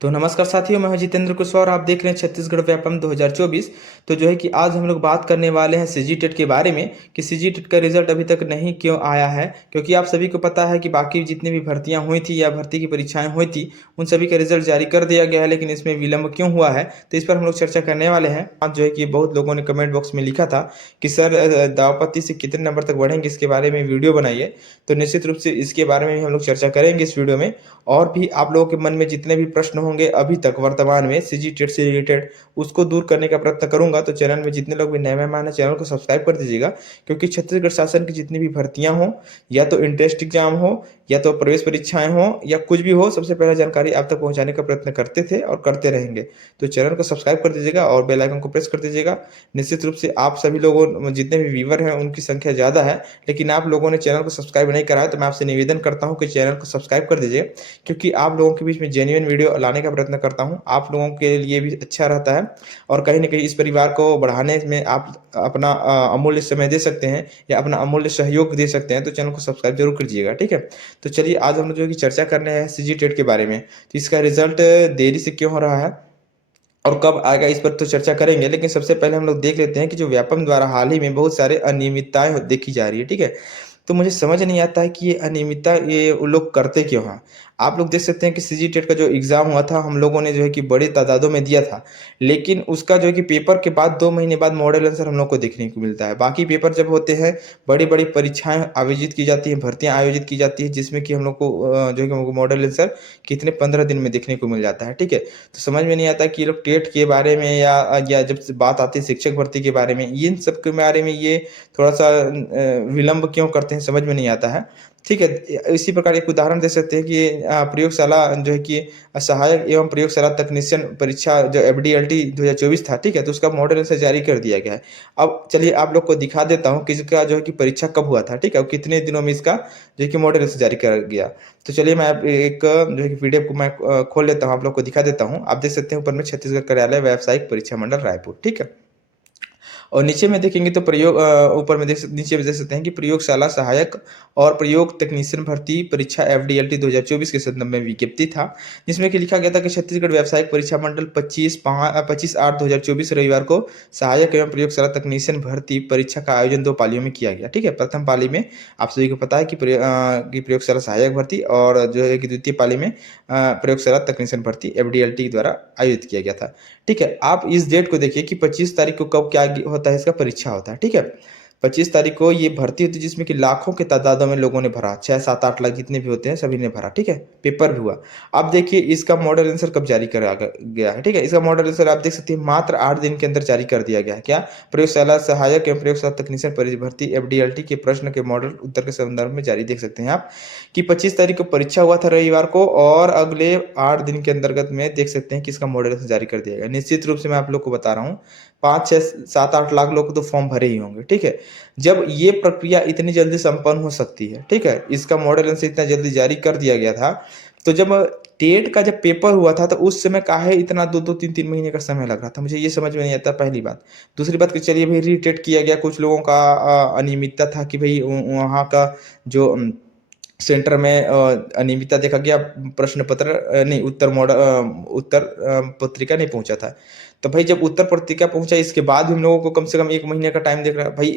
तो नमस्कार साथियों, मैं हूं जितेंद्र कुशवाहा और आप देख रहे हैं छत्तीसगढ़ व्यापम 2024। तो जो है कि आज हम लोग बात करने वाले हैं सीजी टेट के बारे में कि सीजी टेट का रिजल्ट अभी तक नहीं क्यों आया है। क्योंकि आप सभी को पता है कि बाकी जितनी भी भर्तियां हुई थी या भर्ती की परीक्षाएं हुई थी उन सभी का रिजल्ट जारी कर दिया गया है, लेकिन इसमें विलंब क्यों हुआ है तो इस पर हम लोग चर्चा करने वाले हैं। आज जो है कि बहुत लोगों ने कमेंट बॉक्स में लिखा था कि सर दावपत्ती से कितने नंबर तक बढ़ेंगे, इसके बारे में वीडियो बनाइए। तो निश्चित रूप से इसके बारे में भी हम लोग चर्चा करेंगे इस वीडियो में। और भी आप लोगों के मन में जितने भी प्रश्न होंगे अभी तक वर्तमान में सीजी टेट से रिलेटेड, उसको दूर करने का प्रयत्न करूंगा। तो चैनल में जितने लोग भी नए मेहमान हैं चैनल को सब्सक्राइब कर दीजिएगा, क्योंकि छत्तीसगढ़ शासन की जितनी भी भर्तियां हो, या तो इंट्रेंस एग्जाम हो या तो प्रवेश परीक्षाएं हो या कुछ भी हो, सबसे पहले जानकारी आप तक पहुंचाने का प्रयत्न करते थे और करते रहेंगे। तो चैनल को सब्सक्राइब कर दीजिएगा और बेल आइकन को प्रेस कर दीजिएगा। निश्चित रूप से आप सभी लोगों जितने भी व्यूवर हैं उनकी संख्या ज़्यादा है, लेकिन आप लोगों ने चैनल को सब्सक्राइब नहीं करा है, तो मैं आपसे निवेदन करता हूं कि चैनल को सब्सक्राइब कर दीजिए, क्योंकि आप लोगों के बीच में जेन्युइन वीडियो लाने का प्रयत्न करता हूं। आप लोगों के लिए भी अच्छा रहता है और कहीं न कहीं इस परिवार को बढ़ाने में आप अपना अमूल्य समय दे सकते हैं या अपना अमूल्य सहयोग दे सकते हैं। तो चैनल को सब्सक्राइब जरूर कीजिएगा, ठीक है। तो चलिए आज हम लोग जो है कि चर्चा करने हैं सीजी टेट के बारे में। तो इसका रिजल्ट देरी से क्यों हो रहा है और कब आएगा, इस पर तो चर्चा करेंगे। लेकिन सबसे पहले हम लोग देख लेते हैं कि जो व्यापम द्वारा हाल ही में बहुत सारे अनियमितताएं देखी जा रही है, ठीक है। तो मुझे समझ नहीं आता है कि ये अनियमितता ये वो लोग करते क्यों हैं। आप लोग देख सकते हैं कि सीजी टेट का जो एग्जाम हुआ था हम लोगों ने जो है कि बड़ी तादादों में दिया था, लेकिन उसका जो है कि पेपर के बाद 2 महीने बाद मॉडल आंसर हम लोग को देखने को मिलता है। बाकी पेपर जब होते हैं, बड़ी बड़ी परीक्षाएं आयोजित की जाती हैं, भर्तियां आयोजित की जाती है, जिसमें कि हम लोग को जो है कि हमको मॉडल आंसर कितने 15 दिन में देखने को मिल जाता है, ठीक है। तो समझ में नहीं आता कि ये लोग टेट के बारे में या जब से बात आती है शिक्षक भर्ती के बारे में, इन सब के बारे में ये थोड़ा सा विलंब क्यों करते हैं, समझ में नहीं आता है, ठीक है। इसी प्रकार एक उदाहरण दे सकते हैं कि प्रयोगशाला जो है कि सहायक एवं प्रयोगशाला तकनीशियन परीक्षा जो एफडीएलटी 2024 था, ठीक है, तो उसका मॉडल आंसर जारी कर दिया गया है। अब चलिए आप लोग को दिखा देता हूँ कि इसका जो है कि परीक्षा कब हुआ था, ठीक है, और कितने दिनों में इसका जो है कि मॉडल आंसर जारी कर गया। तो चलिए मैं एक जो है कि पीडीएफ को मैं खोल लेता हूँ, आप लोग को दिखा देता हूँ। आप देख सकते हैं ऊपर में छत्तीसगढ़ कार्यालय व्यावसायिक परीक्षा मंडल रायपुर, ठीक है। और नीचे में देखेंगे तो ऊपर में नीचे में देख सकते हैं कि प्रयोगशाला सहायक और प्रयोग तकनीशियन भर्ती परीक्षा एफडीएलटी 2024 के संदर्भ में विज्ञप्ति था, जिसमें कि लिखा गया था कि छत्तीसगढ़ व्यावसायिक परीक्षा मंडल 25/8/2024 रविवार को सहायक एवं प्रयोगशाला तकनीशियन भर्ती परीक्षा का आयोजन 2 पालियों में किया गया, ठीक है। प्रथम पाली में आप सभी को पता है कि प्रयोगशाला सहायक भर्ती, और जो है कि द्वितीय पाली में प्रयोगशाला तकनीशियन भर्ती एफडीएलटी द्वारा आयोजित किया गया था, ठीक है। आप इस डेट को देखिए कि 25 तारीख को कब क्या होता है, इसका परीक्षा होता है, ठीक है। 25 तारीख को ये भर्ती होती है, जिसमें कि लाखों के तादादों में लोगों ने भरा, 6 7 8 लाख जितने भी होते हैं सभी ने भरा, ठीक है। पेपर भी हुआ। अब देखिए इसका मॉडल आंसर कब जारी करा गया है, ठीक है। इसका मॉडल आंसर आप देख सकते हैं मात्र 8 दिन के अंदर जारी कर दिया गया है। क्या? प्रयोगशाला सहायक एवं प्रयोगशाला तकनीशियन भर्ती एफडीएलटी के प्रश्न के मॉडल उत्तर के संदर्भ में जारी देख सकते हैं आप कि 25 तारीख को परीक्षा हुआ था रविवार को, और अगले 8 दिन के अंतर्गत में देख सकते हैं कि इसका मॉडल जारी कर दिया गया। निश्चित रूप से मैं आप लोग को बता रहा हूँ 5 6 7 8 लाख लोग तो फॉर्म भरे ही होंगे, ठीक है। जब ये प्रक्रिया इतनी जल्दी संपन्न हो सकती है, ठीक है, इसका मॉडल आंसर इतना जल्दी जारी कर दिया गया था, तो जब टेट का जब पेपर हुआ था तो उस समय काहे इतना 2 2 3 3 महीने का समय लग रहा था, मुझे ये समझ में नहीं आता, पहली बात। दूसरी बात कि चलिए भाई रीटेट किया गया, कुछ लोगों का अनियमितता था कि भाई वहाँ का जो सेंटर में अनियमितता देखा गया, प्रश्न पत्र नहीं उत्तर पत्रिका नहीं पहुंचा था। तो भाई जब उत्तर पत्रिका पहुंचा, इसके बाद भी हम लोगों को कम से कम 1 महीने का टाइम देख रहा है भाई।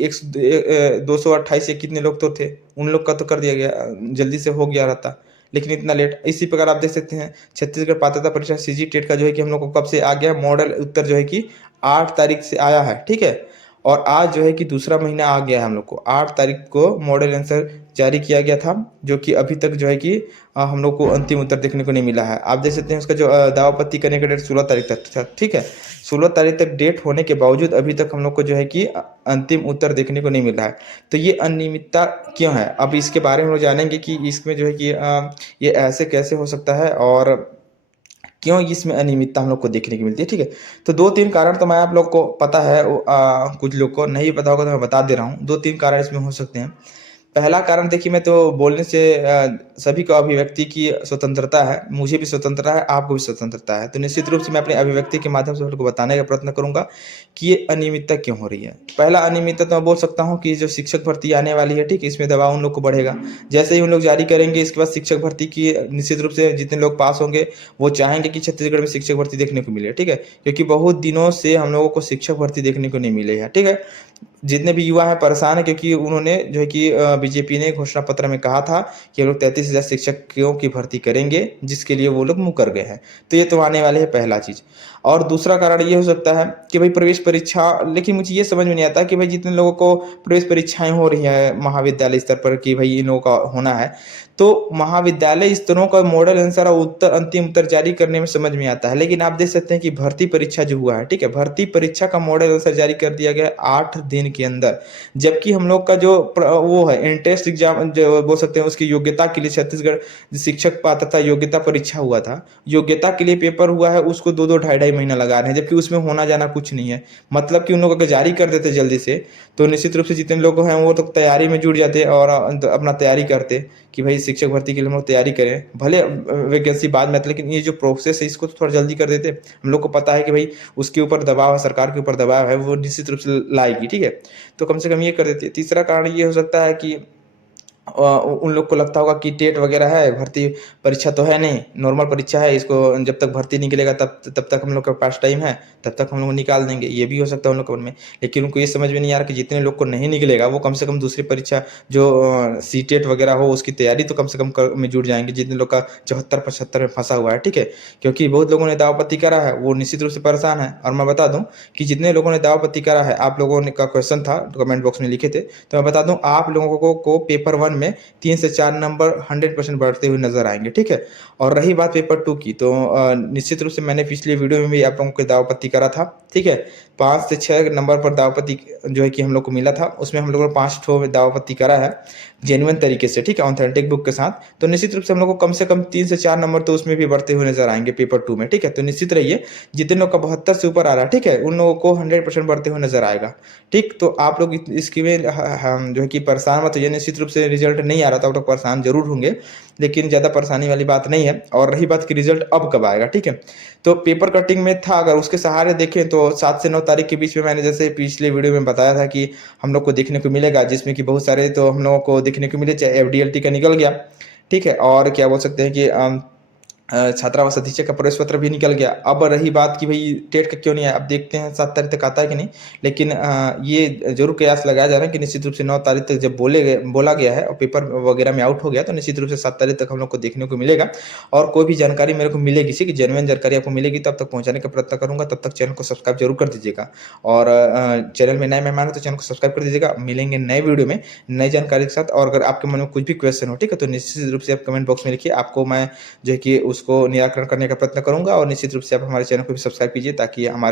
228 या कितने लोग तो थे, उन लोग का तो कर दिया गया, जल्दी से हो गया रहता, लेकिन इतना लेट। इसी प्रकार आप देख सकते हैं छत्तीसगढ़ पात्रता परीक्षा सीजी टेट का जो है कि हम लोग को कब से आ गया मॉडल उत्तर, जो है कि 8 तारीख से आया है, ठीक है। और आज जो है कि दूसरा महीना आ गया है, हम लोग को 8 तारीख को मॉडल आंसर जारी किया गया था, जो कि अभी तक जो है कि हम लोग को अंतिम उत्तर देखने को नहीं मिला है। आप देख सकते हैं उसका जो दावापत्ती करने का डेट 16 तारीख तक था, ठीक है। 16 तारीख तक डेट होने के बावजूद अभी तक हम लोग को जो है कि अंतिम उत्तर देखने को नहीं मिला है। तो ये अनियमितता क्यों है, अब इसके बारे में हम लोग जानेंगे कि इसमें जो है कि ये ऐसे कैसे हो सकता है और क्यों इसमें अनियमितता हम लोग को देखने को मिलती है, ठीक है। तो 2 3 कारण तो मैं आप लोग को पता है, कुछ लोग को नहीं पता होगा तो मैं बता दे रहा हूँ। 2 3 कारण इसमें हो सकते हैं। पहला कारण देखिए, मैं तो बोलने से सभी को अभिव्यक्ति की स्वतंत्रता है, मुझे भी स्वतंत्रता है, आपको भी स्वतंत्रता है। तो निश्चित रूप से मैं अपनी अभिव्यक्ति के माध्यम से आपको बताने का प्रयत्न करूँगा कि ये अनियमितता क्यों हो रही है। पहला अनियमितता तो मैं बोल सकता हूँ कि जो शिक्षक भर्ती आने वाली है, ठीक है, इसमें दबाव उन लोग को बढ़ेगा। जैसे ही उन लोग जारी करेंगे, इसके बाद शिक्षक भर्ती की निश्चित रूप से जितने लोग पास होंगे, वो चाहेंगे कि छत्तीसगढ़ में शिक्षक भर्ती देखने को मिले, ठीक है? क्योंकि बहुत दिनों से हम लोगों को शिक्षक भर्ती देखने को नहीं मिले है, ठीक है? जितने भी युवा हैं परेशान हैं, क्योंकि उन्होंने जो है कि बीजेपी ने घोषणा पत्र में कहा था कि हम लोग 33,000 शिक्षकों की भर्ती करेंगे, जिसके लिए वो लोग मुकर गए हैं। तो ये तो आने वाले है पहला चीज़। और दूसरा कारण ये हो सकता है कि भाई प्रवेश परीक्षा, लेकिन मुझे ये समझ में नहीं आता कि भाई जितने लोगों को प्रवेश परीक्षाएँ हो रही हैं महाविद्यालय स्तर पर कि भाई इन लोगों का होना है, तो महाविद्यालय स्तरों का मॉडल आंसर और अंतिम उत्तर जारी करने में समझ में आता है। लेकिन आप देख सकते हैं कि भर्ती परीक्षा जो हुआ है, ठीक है? भर्ती परीक्षा का मॉडल आंसर जारी कर दिया गया है 8 दिन के अंदर। जबकि हम लोग का जो वो है एंट्रेंस एग्जाम जो बोल सकते हैं, उसकी योग्यता के लिए छत्तीसगढ़ शिक्षक पात्रता योग्यता परीक्षा हुआ था। योग्यता के लिए पेपर हुआ है, उसको 2-2 ढाई-ढाई महीना लगा रहे हैं, जबकि उसमें होना जाना कुछ नहीं है। मतलब कि उन लोग अगर जारी कर देते जल्दी से, तो निश्चित रूप से जितने लोग हैं वो तो तैयारी में जुट जाते और अपना तैयारी करते कि भाई शिक्षक भर्ती के लिए हम लोग तैयारी करें। भले वैकेंसी बाद में आती, लेकिन ये जो प्रोसेस है इसको तो थोड़ा जल्दी कर देते। हम लोग को पता है कि भाई उसके ऊपर दबाव है, सरकार के ऊपर दबाव है, वो निश्चित रूप से लाएगी, ठीक है? तो कम से कम ये कर देती है। तीसरा कारण ये हो सकता है कि उन लोग को लगता होगा कि टेट वगैरह है, भर्ती परीक्षा तो है नहीं, नॉर्मल परीक्षा है, इसको जब तक भर्ती निकलेगा तब तक हम लोग के पास टाइम है, तब तक हम लोग निकाल देंगे। ये भी हो सकता है उन लोग के मन में। लेकिन उनको ये समझ में नहीं आ रहा कि जितने लोग को नहीं निकलेगा, वो कम से कम दूसरी परीक्षा जो सीटेट वगैरह हो, उसकी तैयारी तो कम से कम में जुट जाएँगे, जितने लोग का 74-75 में फँसा हुआ है, ठीक है? क्योंकि बहुत लोगों ने दाँव-पेची करा है, वो निश्चित रूप से परेशान है। और मैं बता दूँ कि जितने लोगों ने दाँव-पेची करा है, आप लोगों ने का क्वेश्चन था, कमेंट बॉक्स में लिखे थे, तो मैं बता दूँ आप लोगों को पेपर 1 में 3 से 4 नंबर 100% बढ़ते हुए नज़र आएँगे, ठीक है? और रही बात पेपर 2 की, तो निश्चित रूप से मैंने पिछले वीडियो में भी आप लोगों को दाँव-पेची करा था, ठीक है? 5 से 6 नंबर पर दाँव-पेची जो है कि हम लोग को मिला था, उसमें हम लोगों ने 5 ठो दाँव-पेची करा है, जेन्युइन तरीके से, ठीक है? ऑथेंटिक बुक के साथ। तो निश्चित रूप से हम लोग को कम से कम 3 से 4 नंबर तो उसमें भी बढ़ते हुए नज़र आएँगे पेपर 2 में, ठीक है? तो निश्चित रहिए, जितने लोग का 72 से ऊपर आ रहा है, ठीक है? उन लोगों को 100% बढ़ते हुए नज़र आएगा, ठीक? तो आप लोग इसकी में जो है कि परेशान मत होइए, निश्चित रूप से रिज़ल्ट नहीं आ रहा था, आप लोग परेशान ज़रूर होंगे, लेकिन ज़्यादा परेशानी वाली बात नहीं है। और रही बात कि रिज़ल्ट अब कब आएगा, ठीक है? तो पेपर कटिंग में था, अगर उसके सहारे देखें तो 7 से 9 तारीख के बीच में मैंने जैसे पिछले वीडियो में बताया था कि हम लोग को देखने को मिलेगा, जिसमें कि बहुत सारे तो हम लोगों को देखने को मिले, चाहे एफडीएलटी का निकल गया, ठीक है? और क्या बोल सकते हैं कि छात्रावास अधीक्षक का प्रवेश पत्र भी निकल गया। अब रही बात कि भई टेट का क्यों नहीं आया? अब देखते हैं 7 तारीख तक आता है कि नहीं। लेकिन ये ज़रूर कयास लगाया जा रहा है कि निश्चित रूप से 9 तारीख तक जब बोला गया है और पेपर वगैरह में आउट हो गया, तो निश्चित रूप से 7 तारीख तक हम लोग को देखने को मिलेगा। और कोई भी जानकारी मेरे को मिलेगी, ठीक है, जेन्युइन जानकारी आपको मिलेगी, तब तक पहुँचाने का प्रयत्न करूँगा। तब तक चैनल को सब्सक्राइब ज़रूर कर दीजिएगा। और चैनल में नए मेहमान हैं तो चैनल को सब्सक्राइब कर दीजिएगा। मिलेंगे नए वीडियो में, नई जानकारी के साथ। और अगर आपके मन में कुछ भी क्वेश्चन हो, ठीक है, तो निश्चित रूप से आप कमेंट बॉक्स में लिखिए। आपको मैं जो है कि उसको निराकरण करने का प्रयत्न करूँगा। और निश्चित रूप से आप हमारे चैनल को भी सब्सक्राइब कीजिए, ताकि हमारे